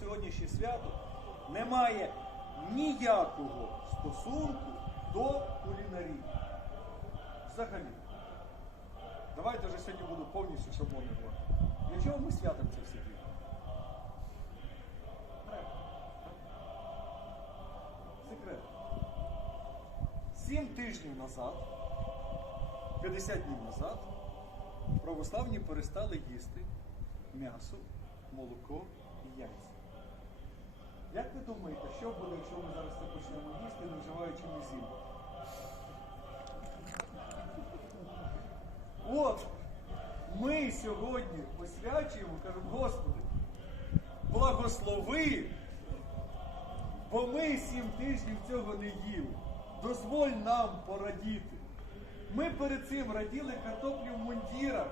сьогоднішнє свято не має ніякого стосунку до кулінарії. Взагалі. Давайте вже сьогодні буду повністю говорити. Для чого ми святимо це все діло? Секрет. Сім тижнів назад, 50 днів назад, православні перестали їсти м'ясо, молоко і яйця. Як ви думаєте, що буде, якщо ми зараз це почнемо їсти, не вживаючи мізін? От, ми сьогодні посвячуємо, кажемо, Господи, благослови, бо ми сім тижнів цього не їли. Дозволь нам порадіти. Ми перед цим раділи картоплю в мундірах.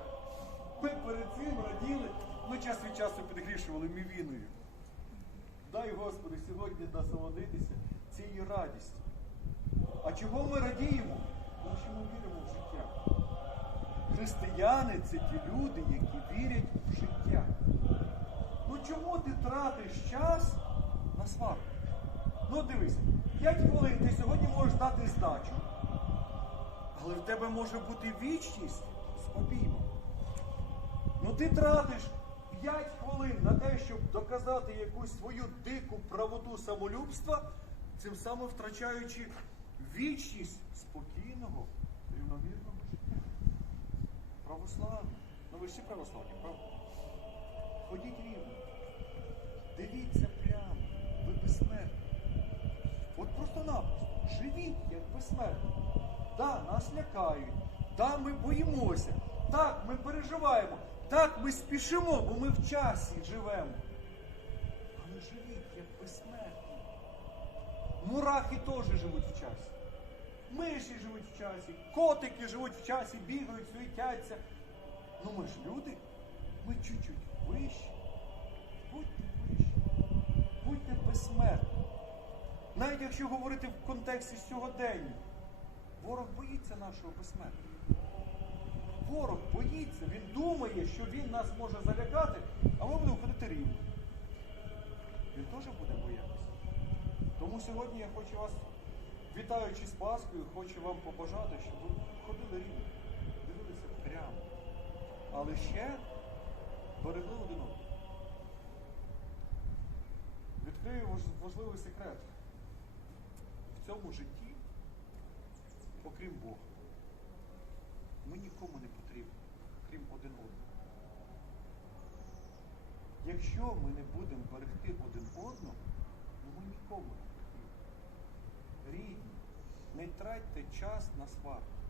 Ми перед цим раділи, ну час від часу підгрішували мівіною. Дай, Господи, сьогодні насолодитися цією радістю. А чого ми радіємо? Тому що ми віримо в життя. Християни це ті люди, які вірять в життя. Ну чому ти тратиш час на сварку? Ну дивись, 5 хвилин ти сьогодні можеш дати здачу, але в тебе може бути вічність спокійно. Ну ти тратиш 5 хвилин на те, щоб доказати якусь свою дику правоту самолюбства, цим самим втрачаючи вічність спокійного, рівновірного життя. Православні. Ну ви ж всі православні, правда? Ходіть рівно. Дивіться прямо. Ви безсмертні. От просто-напросто. Живіть як безсмертні. Да, нас лякають. Да, ми боїмося. Так, ми переживаємо. Так, ми спішимо, бо ми в часі живемо. Але живіть як безсмертні. Мурахи теж живуть в часі. Миші живуть в часі, котики живуть в часі, бігають, суетяться. Ну ми ж люди, ми чуть-чуть вищі. Будьте вищі, будьте безсмертні. Навіть якщо говорити в контексті сьогодення, ворог боїться нашого безсмертя. Ворог боїться, він думає, що він нас може залякати, а ми будемо ходити рівно. Він теж буде боятися. Тому сьогодні я хочу вас, вітаючи з Пасхою, хочу вам побажати, щоб ви ходили рівно, дивилися прямо. Але ще берегли один одного. Відкрию важливий секрет. В цьому житті, окрім Бога, ми нікому не потрібні, крім один одного. Якщо ми не будемо берегти один одного, ну ми нікому не потрібні. Рідні, не тратьте час на сварку.